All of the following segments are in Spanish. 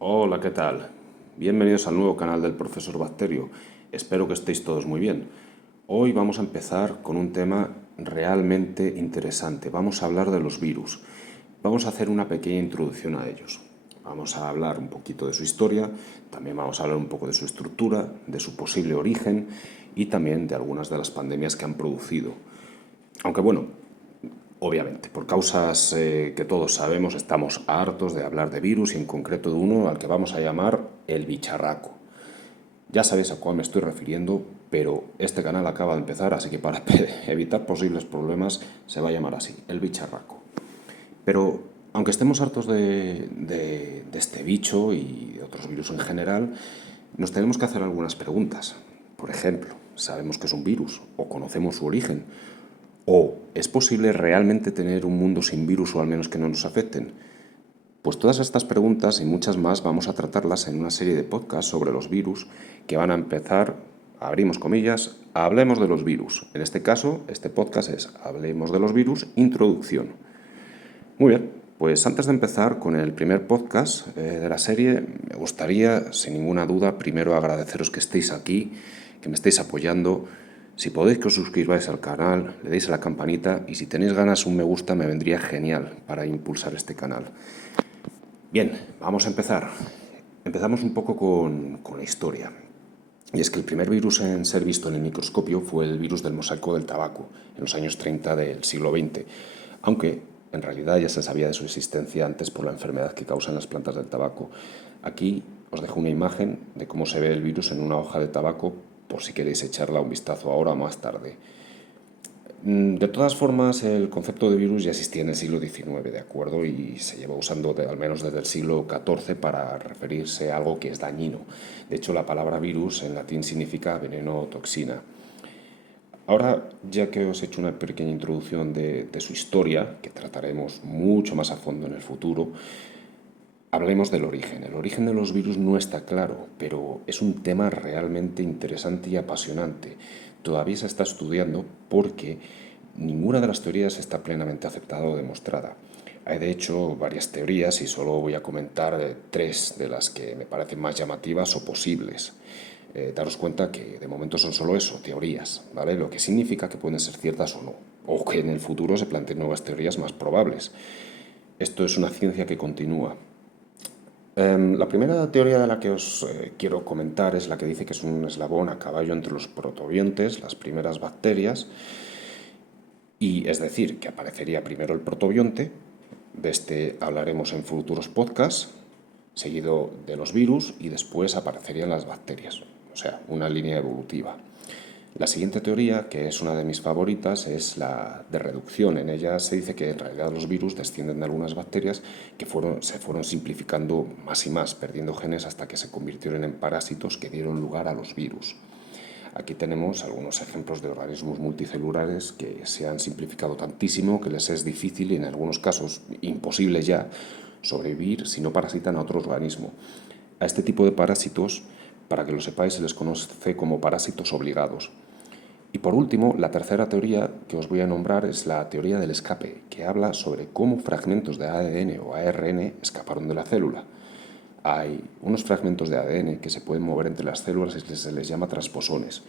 Hola, ¿qué tal? Bienvenidos al nuevo canal del Profesor Bacterio. Espero que estéis todos muy bien. Hoy vamos a empezar con un tema realmente interesante. Vamos a hablar de los virus. Vamos a hacer una pequeña introducción a ellos. Vamos a hablar un poquito de su historia, también vamos a hablar un poco de su estructura, de su posible origen y también de algunas de las pandemias que han producido. Aunque bueno, obviamente, por causas que todos sabemos, estamos hartos de hablar de virus y en concreto de uno al que vamos a llamar el bicharraco. Ya sabéis a cuál me estoy refiriendo, pero este canal acaba de empezar, así que para evitar posibles problemas se va a llamar así, el bicharraco. Pero aunque estemos hartos de este bicho y de otros virus en general, nos tenemos que hacer algunas preguntas. Por ejemplo, ¿sabemos que es un virus o conocemos su origen? ¿O es posible realmente tener un mundo sin virus o al menos que no nos afecten? Pues todas estas preguntas y muchas más vamos a tratarlas en una serie de podcasts sobre los virus que van a empezar, abrimos comillas, Hablemos de los virus. En este caso, este podcast es Hablemos de los virus, introducción. Muy bien, pues antes de empezar con el primer podcast de la serie, me gustaría, sin ninguna duda, primero agradeceros que estéis aquí, que me estéis apoyando. Si podéis que os suscribáis al canal, le deis a la campanita y si tenéis ganas un me gusta me vendría genial para impulsar este canal. Bien, vamos a empezar. Empezamos un poco con la historia. Y es que el primer virus en ser visto en el microscopio fue el virus del mosaico del tabaco, en los años 30 del siglo XX, aunque en realidad ya se sabía de su existencia antes por la enfermedad que causan las plantas del tabaco. Aquí os dejo una imagen de cómo se ve el virus en una hoja de tabaco, por si queréis echarla un vistazo ahora o más tarde. De todas formas, el concepto de virus ya existía en el siglo XIX, ¿de acuerdo? Y se lleva usando al menos desde el siglo XIV para referirse a algo que es dañino. De hecho, la palabra virus en latín significa veneno o toxina. Ahora, ya que os he hecho una pequeña introducción de su historia, que trataremos mucho más a fondo en el futuro, hablemos del origen. El origen de los virus no está claro, pero es un tema realmente interesante y apasionante. Todavía se está estudiando porque ninguna de las teorías está plenamente aceptada o demostrada. Hay de hecho varias teorías y solo voy a comentar tres de las que me parecen más llamativas o posibles. Daros cuenta que de momento son solo eso, teorías, ¿vale? Lo que significa que pueden ser ciertas o no, o que en el futuro se planteen nuevas teorías más probables. Esto es una ciencia que continúa. La primera teoría de la que os quiero comentar es la que dice que es un eslabón a caballo entre los protobiontes, las primeras bacterias, y es decir, que aparecería primero el protobionte, de este hablaremos en futuros podcasts, seguido de los virus y después aparecerían las bacterias, o sea, una línea evolutiva. La siguiente teoría, que es una de mis favoritas, es la de reducción. En ella se dice que en realidad los virus descienden de algunas bacterias que se fueron simplificando más y más, perdiendo genes hasta que se convirtieron en parásitos que dieron lugar a los virus. Aquí tenemos algunos ejemplos de organismos multicelulares que se han simplificado tantísimo que les es difícil y en algunos casos imposible ya sobrevivir si no parasitan a otro organismo. A este tipo de parásitos, para que lo sepáis, se les conoce como parásitos obligados. Y por último, la tercera teoría que os voy a nombrar es la teoría del escape, que habla sobre cómo fragmentos de ADN o ARN escaparon de la célula. Hay unos fragmentos de ADN que se pueden mover entre las células y se les llama transposones.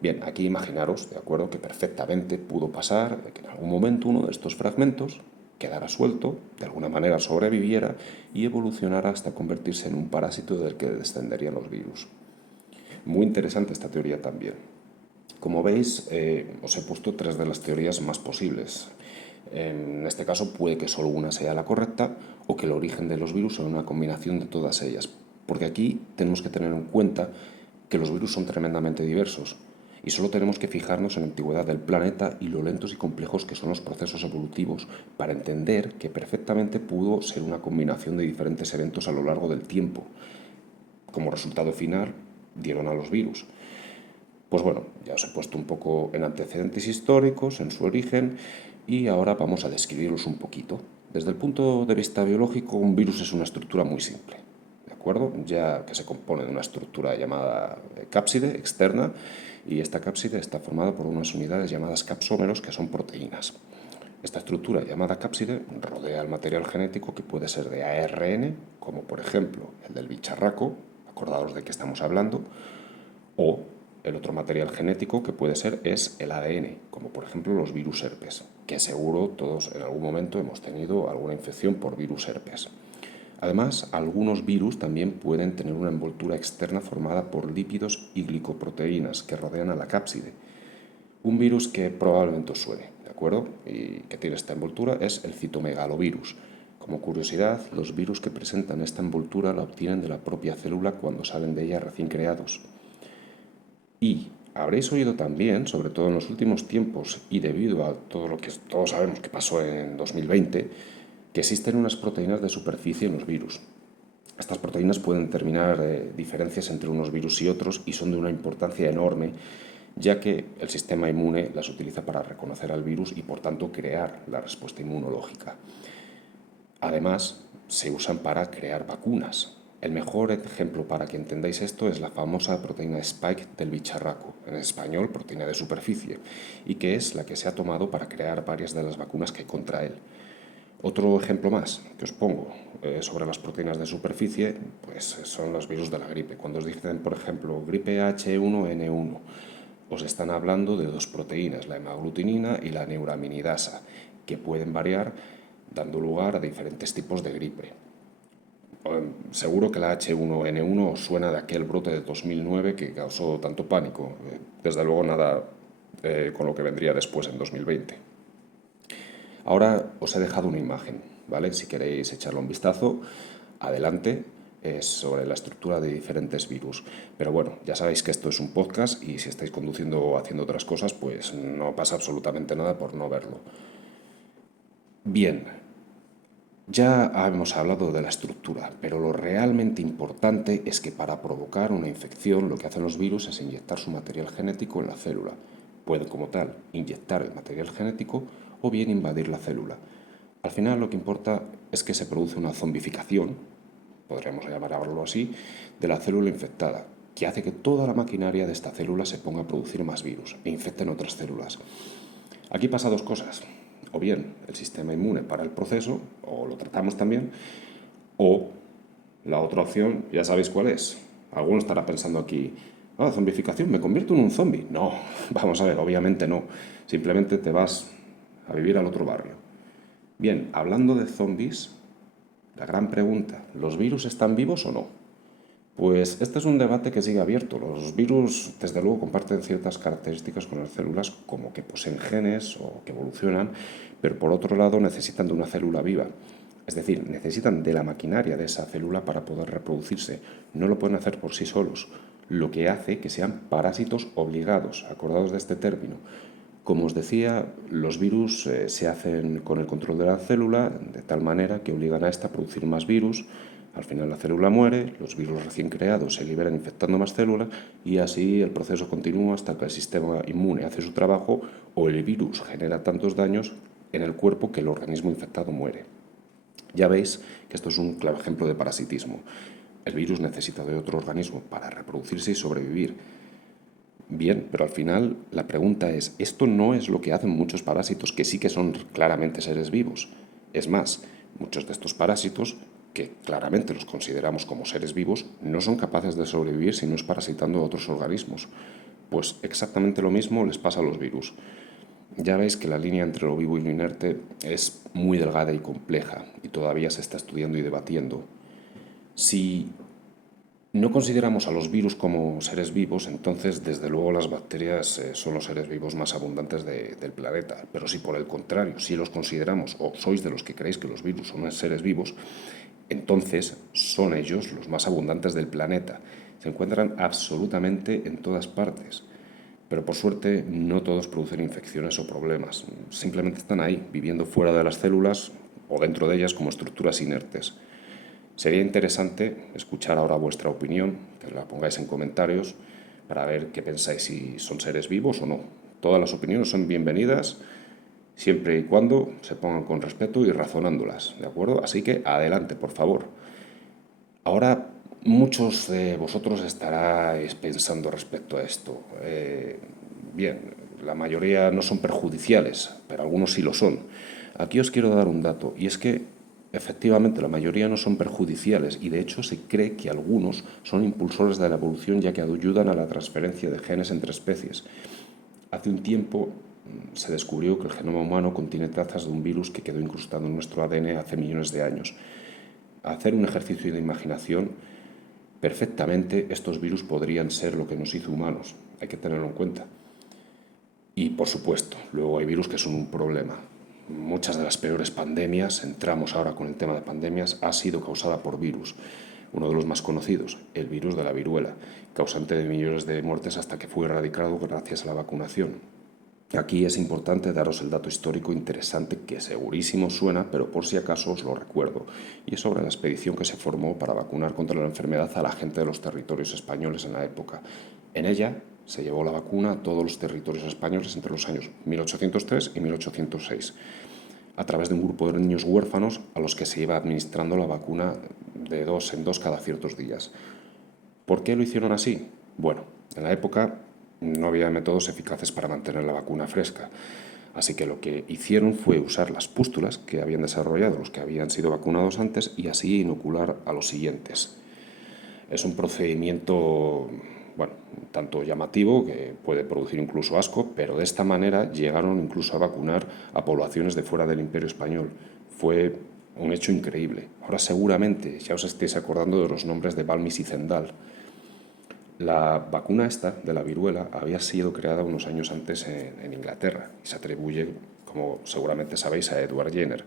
Bien, aquí imaginaros, de acuerdo, que perfectamente pudo pasar que en algún momento uno de estos fragmentos quedara suelto, de alguna manera sobreviviera y evolucionara hasta convertirse en un parásito del que descenderían los virus. Muy interesante esta teoría también. Como veis, os he puesto tres de las teorías más posibles. En este caso puede que solo una sea la correcta o que el origen de los virus sea una combinación de todas ellas. Porque aquí tenemos que tener en cuenta que los virus son tremendamente diversos y solo tenemos que fijarnos en la antigüedad del planeta y lo lentos y complejos que son los procesos evolutivos para entender que perfectamente pudo ser una combinación de diferentes eventos a lo largo del tiempo. Como resultado final, dieron a los virus. Pues bueno, ya os he puesto un poco en antecedentes históricos, en su origen, y ahora vamos a describirlos un poquito. Desde el punto de vista biológico, un virus es una estructura muy simple, ¿de acuerdo? Ya que se compone de una estructura llamada cápside externa, y esta cápside está formada por unas unidades llamadas capsómeros, que son proteínas. Esta estructura llamada cápside rodea el material genético que puede ser de ARN, como por ejemplo el del bicharraco, acordaos de qué estamos hablando, o el otro material genético que puede ser es el ADN, como por ejemplo los virus herpes, que seguro todos en algún momento hemos tenido alguna infección por virus herpes. Además, algunos virus también pueden tener una envoltura externa formada por lípidos y glicoproteínas que rodean a la cápside. Un virus que probablemente os suene, ¿de acuerdo? Y que tiene esta envoltura es el citomegalovirus. Como curiosidad, los virus que presentan esta envoltura la obtienen de la propia célula cuando salen de ella recién creados. Y habréis oído también, sobre todo en los últimos tiempos y debido a todo lo que todos sabemos que pasó en 2020, que existen unas proteínas de superficie en los virus. Estas proteínas pueden determinar diferencias entre unos virus y otros y son de una importancia enorme, ya que el sistema inmune las utiliza para reconocer al virus y por tanto crear la respuesta inmunológica. Además, se usan para crear vacunas. El mejor ejemplo para que entendáis esto es la famosa proteína Spike del bicharraco, en español proteína de superficie, y que es la que se ha tomado para crear varias de las vacunas que hay contra él. Otro ejemplo más que os pongo sobre las proteínas de superficie, pues son los virus de la gripe. Cuando os dicen, por ejemplo, gripe H1N1, os están hablando de dos proteínas, la hemaglutinina y la neuraminidasa, que pueden variar dando lugar a diferentes tipos de gripe. Seguro que la H1N1 os suena de aquel brote de 2009 que causó tanto pánico. Desde luego nada con lo que vendría después en 2020. Ahora os he dejado una imagen, ¿vale? Si queréis echarle un vistazo, adelante. Es sobre la estructura de diferentes virus. Pero bueno, ya sabéis que esto es un podcast y si estáis conduciendo o haciendo otras cosas, pues no pasa absolutamente nada por no verlo. Bien, ya hemos hablado de la estructura, pero lo realmente importante es que para provocar una infección lo que hacen los virus es inyectar su material genético en la célula. Pueden como tal inyectar el material genético o bien invadir la célula. Al final lo que importa es que se produce una zombificación, podríamos llamarlo así, de la célula infectada, que hace que toda la maquinaria de esta célula se ponga a producir más virus e infecten otras células. Aquí pasa dos cosas. O bien el sistema inmune para el proceso, o lo tratamos también, o la otra opción, ya sabéis cuál es. Alguno estará pensando aquí, zombificación, ¿me convierto en un zombie? No, vamos a ver, obviamente no. Simplemente te vas a vivir al otro barrio. Bien, hablando de zombies, la gran pregunta, ¿los virus están vivos o no? Pues este es un debate que sigue abierto. Los virus, desde luego, comparten ciertas características con las células, como que poseen genes o que evolucionan, pero por otro lado necesitan de una célula viva. Es decir, necesitan de la maquinaria de esa célula para poder reproducirse. No lo pueden hacer por sí solos, lo que hace que sean parásitos obligados. Acordaos de este término. Como os decía, los virus se hacen con el control de la célula de tal manera que obligan a esta a producir más virus. Al final la célula muere, los virus recién creados se liberan infectando más células y así el proceso continúa hasta que el sistema inmune hace su trabajo o el virus genera tantos daños en el cuerpo que el organismo infectado muere. Ya veis que esto es un claro ejemplo de parasitismo. El virus necesita de otro organismo para reproducirse y sobrevivir. Bien, pero al final la pregunta es, ¿esto no es lo que hacen muchos parásitos que sí que son claramente seres vivos? Es más, muchos de estos parásitos, que claramente los consideramos como seres vivos, no son capaces de sobrevivir si no es parasitando a otros organismos. Pues exactamente lo mismo les pasa a los virus. Ya veis que la línea entre lo vivo y lo inerte es muy delgada y compleja y todavía se está estudiando y debatiendo. Si no consideramos a los virus como seres vivos, entonces desde luego las bacterias son los seres vivos más abundantes del planeta. Pero si por el contrario, si los consideramos o sois de los que creéis que los virus son seres vivos, entonces son ellos los más abundantes del planeta. Se encuentran absolutamente en todas partes. Pero por suerte no todos producen infecciones o problemas. Simplemente están ahí, viviendo fuera de las células o dentro de ellas como estructuras inertes. Sería interesante escuchar ahora vuestra opinión, que la pongáis en comentarios para ver qué pensáis, si son seres vivos o no. Todas las opiniones son bienvenidas siempre y cuando se pongan con respeto y razonándolas, ¿de acuerdo? Así que adelante, por favor. Ahora muchos de vosotros estaráis pensando respecto a esto. Bien, la mayoría no son perjudiciales, pero algunos sí lo son. Aquí os quiero dar un dato, y es que efectivamente, la mayoría no son perjudiciales y de hecho se cree que algunos son impulsores de la evolución ya que ayudan a la transferencia de genes entre especies. Hace un tiempo se descubrió que el genoma humano contiene trazas de un virus que quedó incrustado en nuestro ADN hace millones de años. Hacer un ejercicio de imaginación, perfectamente estos virus podrían ser lo que nos hizo humanos. Hay que tenerlo en cuenta. Y por supuesto, luego hay virus que son un problema. Muchas de las peores pandemias, entramos ahora con el tema de pandemias, ha sido causada por virus. Uno de los más conocidos, el virus de la viruela, causante de millones de muertes hasta que fue erradicado gracias a la vacunación. Aquí es importante daros el dato histórico interesante que segurísimo suena, pero por si acaso os lo recuerdo, y es sobre la expedición que se formó para vacunar contra la enfermedad a la gente de los territorios españoles en la época. En ella se llevó la vacuna a todos los territorios españoles entre los años 1803 y 1806, a través de un grupo de niños huérfanos a los que se iba administrando la vacuna de dos en dos cada ciertos días. ¿Por qué lo hicieron así? Bueno, en la época no había métodos eficaces para mantener la vacuna fresca, así que lo que hicieron fue usar las pústulas que habían desarrollado los que habían sido vacunados antes y así inocular a los siguientes. Es un procedimiento, bueno, tanto llamativo que puede producir incluso asco, pero de esta manera llegaron incluso a vacunar a poblaciones de fuera del Imperio Español. Fue un hecho increíble. Ahora seguramente ya os estéis acordando de los nombres de Balmis y Zendal. La vacuna esta de la viruela había sido creada unos años antes en Inglaterra y se atribuye, como seguramente sabéis, a Edward Jenner.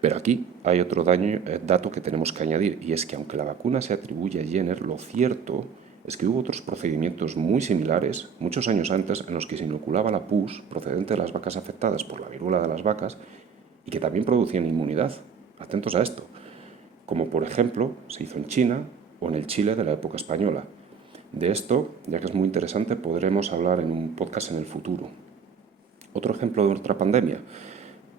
Pero aquí hay otro dato que tenemos que añadir, y es que aunque la vacuna se atribuye a Jenner, lo cierto es que hubo otros procedimientos muy similares muchos años antes en los que se inoculaba la pus procedente de las vacas afectadas por la viruela de las vacas y que también producían inmunidad. Atentos a esto. Como por ejemplo se hizo en China o en el Chile de la época española. De esto, ya que es muy interesante, podremos hablar en un podcast en el futuro. Otro ejemplo de otra pandemia,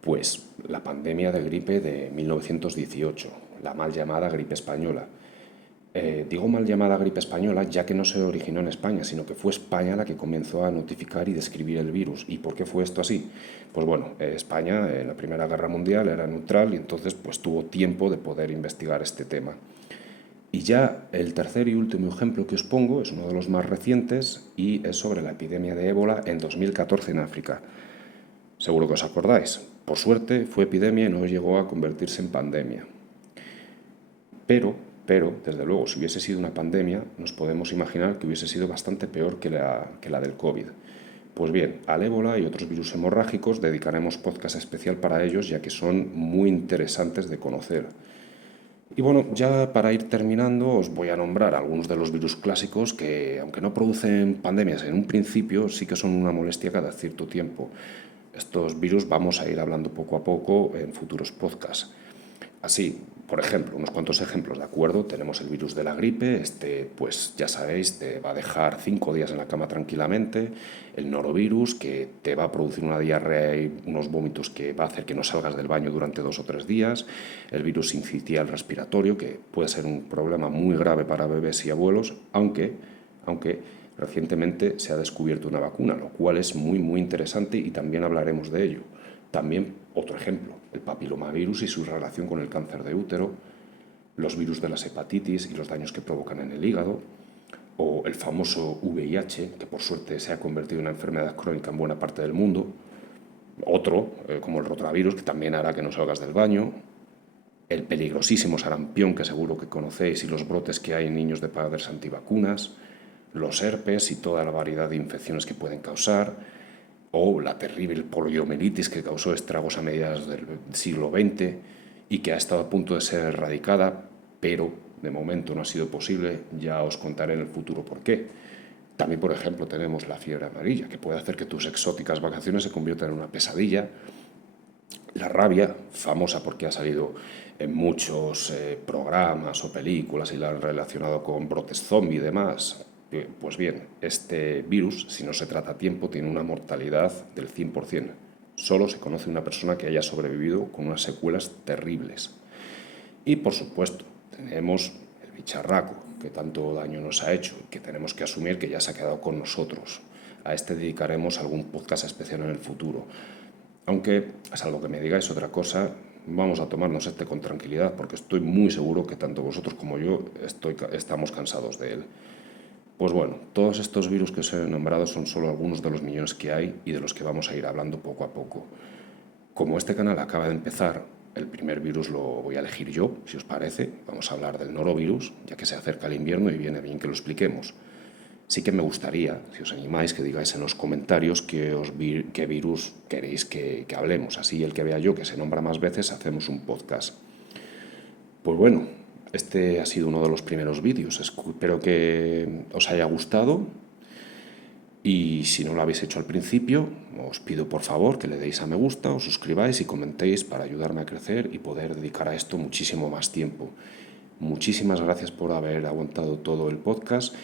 pues la pandemia de gripe de 1918, la mal llamada gripe española. Digo mal llamada gripe española ya que no se originó en España, sino que fue España la que comenzó a notificar y describir el virus. ¿Y por qué fue esto así? Pues bueno, España en la Primera Guerra Mundial era neutral y entonces pues tuvo tiempo de poder investigar este tema. Y ya el tercer y último ejemplo que os pongo es uno de los más recientes y es sobre la epidemia de ébola en 2014 en África. Seguro que os acordáis. Por suerte fue epidemia y no llegó a convertirse en pandemia. Pero, desde luego, si hubiese sido una pandemia, nos podemos imaginar que hubiese sido bastante peor que la del COVID. Pues bien, al ébola y otros virus hemorrágicos dedicaremos podcast especial para ellos, ya que son muy interesantes de conocer. Y bueno, ya para ir terminando, os voy a nombrar algunos de los virus clásicos que, aunque no producen pandemias en un principio, sí que son una molestia cada cierto tiempo. Estos virus vamos a ir hablando poco a poco en futuros podcasts. Así, por ejemplo, unos cuantos ejemplos, ¿de acuerdo? Tenemos el virus de la gripe, pues ya sabéis, te va a dejar 5 días en la cama tranquilamente. El norovirus, que te va a producir una diarrea y unos vómitos que va a hacer que no salgas del baño durante 2 o 3 días. El virus sincitial respiratorio, que puede ser un problema muy grave para bebés y abuelos, aunque recientemente se ha descubierto una vacuna, lo cual es muy, muy interesante y también hablaremos de ello. También, otro ejemplo, el papilomavirus y su relación con el cáncer de útero, los virus de las hepatitis y los daños que provocan en el hígado, o el famoso VIH, que por suerte se ha convertido en una enfermedad crónica en buena parte del mundo, otro, como el rotavirus, que también hará que no salgas del baño, el peligrosísimo sarampión, que seguro que conocéis, y los brotes que hay en niños de padres antivacunas, los herpes y toda la variedad de infecciones que pueden causar, o la terrible poliomielitis que causó estragos a mediados del siglo XX y que ha estado a punto de ser erradicada, pero de momento no ha sido posible, ya os contaré en el futuro por qué. También, por ejemplo, tenemos la fiebre amarilla, que puede hacer que tus exóticas vacaciones se conviertan en una pesadilla. La rabia, famosa porque ha salido en muchos programas o películas y la han relacionado con brotes zombie y demás. Pues bien, este virus, si no se trata a tiempo, tiene una mortalidad del 100%. Solo se conoce una persona que haya sobrevivido con unas secuelas terribles. Y por supuesto, tenemos el bicharraco, que tanto daño nos ha hecho y que tenemos que asumir que ya se ha quedado con nosotros. A este dedicaremos algún podcast especial en el futuro. Aunque, salvo que me digáis otra cosa, vamos a tomarnos este con tranquilidad porque estoy muy seguro que tanto vosotros como yo estamos cansados de él. Pues bueno, todos estos virus que os he nombrado son solo algunos de los millones que hay y de los que vamos a ir hablando poco a poco. Como este canal acaba de empezar, el primer virus lo voy a elegir yo, si os parece. Vamos a hablar del norovirus, ya que se acerca el invierno y viene bien que lo expliquemos. Sí que me gustaría, si os animáis, que digáis en los comentarios qué virus queréis que hablemos. Así el que vea yo que se nombra más veces, hacemos un podcast. Pues bueno, este ha sido uno de los primeros vídeos. Espero que os haya gustado. Y si no lo habéis hecho al principio, os pido por favor que le deis a me gusta, os suscribáis y comentéis para ayudarme a crecer y poder dedicar a esto muchísimo más tiempo. Muchísimas gracias por haber aguantado todo el podcast